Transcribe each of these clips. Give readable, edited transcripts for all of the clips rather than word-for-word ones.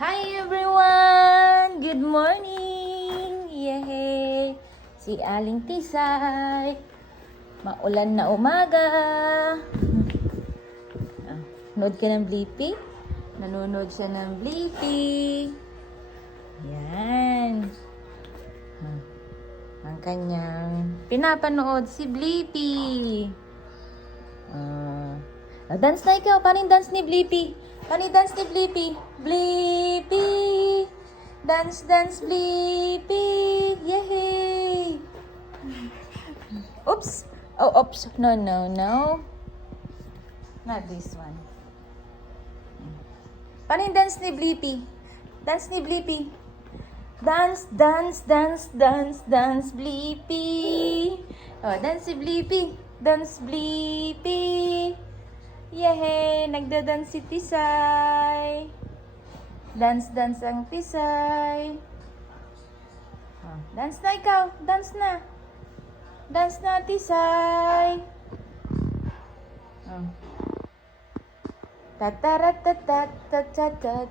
Hi everyone! Good morning! Yehey! Si Aling Tisay. Maulan na umaga. Nanonood ka ng Blippi? Nanonood siya ng Blippi. Yan. Ang kanyang pinapanood si Blippi. Dance na ikaw. Paano yung dance ni Blippi? Paano yung dance ni Blippi? Blippi! Dance, dance, Blippi! Yay! Oops! Oh, oops. No, no, no. Not this one. Paano yung dance ni Blippi? Dance ni Blippi. Dance, dance, dance, dance, dance, Blippi. Oh, dance si Blippi. Dance, Blippi. Yehey! Nagda-dance si Tisay. Dance, dance ang Tisay. Oh, dance na ikaw. Dance na. Dance na, Tisay. Oh. Tataratatatatat.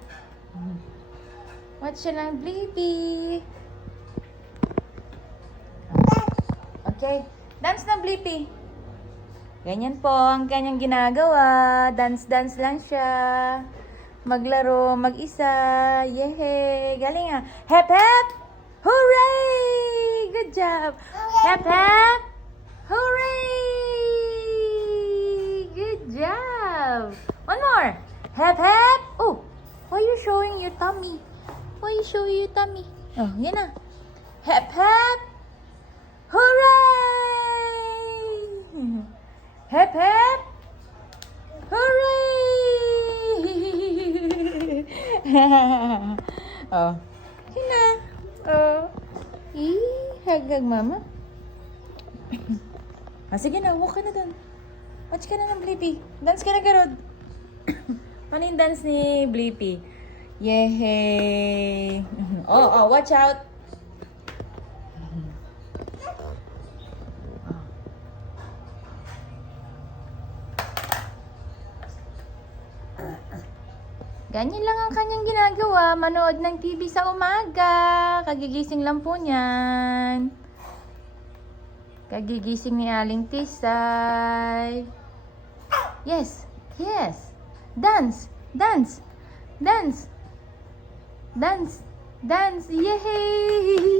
Watch siya ng Blippi. Okay. Dance na, Blippi. Ganyan po ang kanyang ginagawa. Dance-dance lang siya. Maglaro, mag-isa. Yehey! Galing ah. Hep, hep! Hooray! Good job! Hep, hep! Hooray! Good job! One more! Hep, hep! Oh! Why are you showing your tummy? Why are you showing your tummy? Oh, yan na. Hep, hep! Hooray! Hep, hep! Hooray! Oh. Yun na. Oh. Hagag mama. Sige na, walk ka na dun. Watch ka na ng Blippi. Dance ka na, Garod. Paano yung dance ni Blippi? Yehey! Oh, watch out! Ganyan lang ang kanyang ginagawa. Manood ng TV sa umaga. Kagigising lang po niyan. Kagigising ni Aling Tisay. Yes, yes. Dance, dance, dance, dance, dance. Yehey!